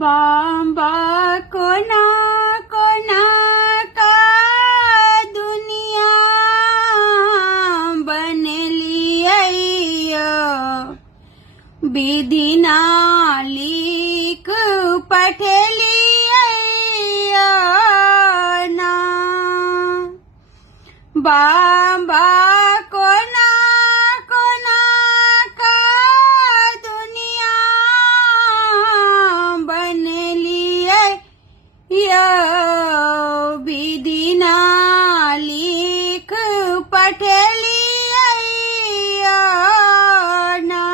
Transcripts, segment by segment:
बाबा कोना कोना का दुनिया बनली विधि ना लिख पठली ना बाबा कोना कोना का दुनिया बनली विधि ना लिख पठली ना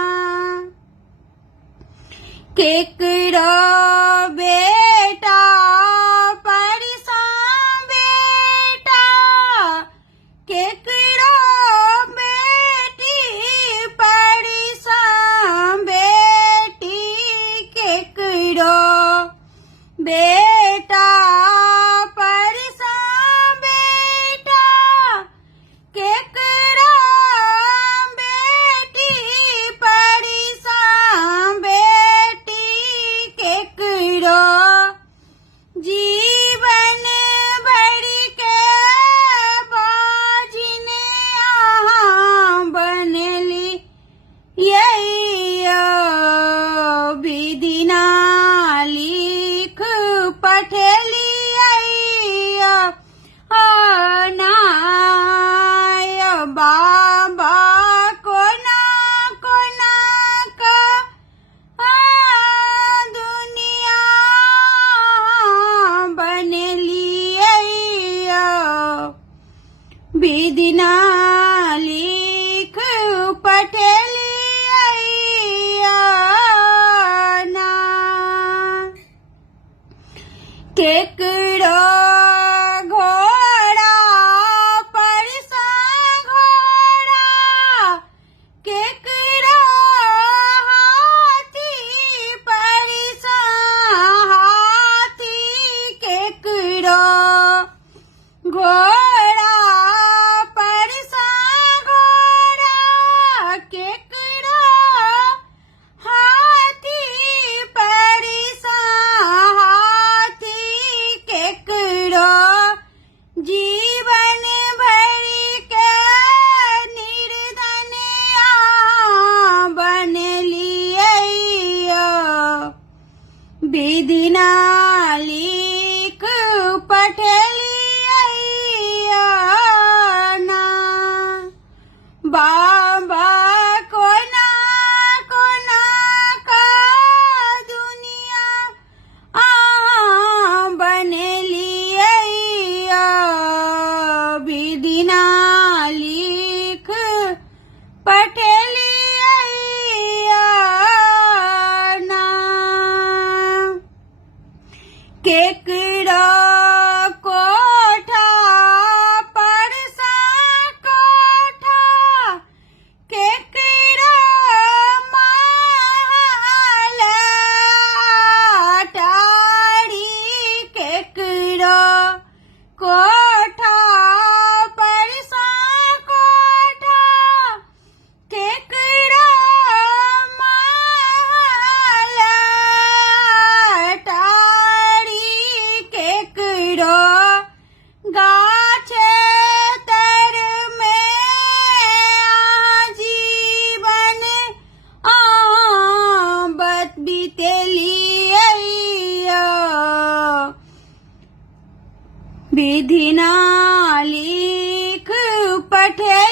केकरो बेटा परिसा बेटा केकरो बेटी परिसा बेटी केकरो बेटा परिसा बेटा केकरो बेटी परिसा बेटी केकरो जीवन भर के बाजिन बनली विधि ना लिख पठली बाबा कोना कोना का दुनिया बनली विधि ना लिख पठली ना केकरो घोड़ा परिसा घोड़ा केकरो हाथी परिसा हाथी केकरो घोड़ा परिसा घोड़ा केकरो हाथी परिसा हाथी केकरो जीवन भर के निर्धन बनली विधि ना लिख पठली ना बाबा कोना कोना का दुनिया बनली विधि ना लिख पठली ना केकरो कोठा परिसा कोठा केकरो महल अटारी केकरो कोठा परिसा कोठा केकरो महल अटारी केकरो गाछे तर में जीवन बत बीतेली विधि ना लिख पठली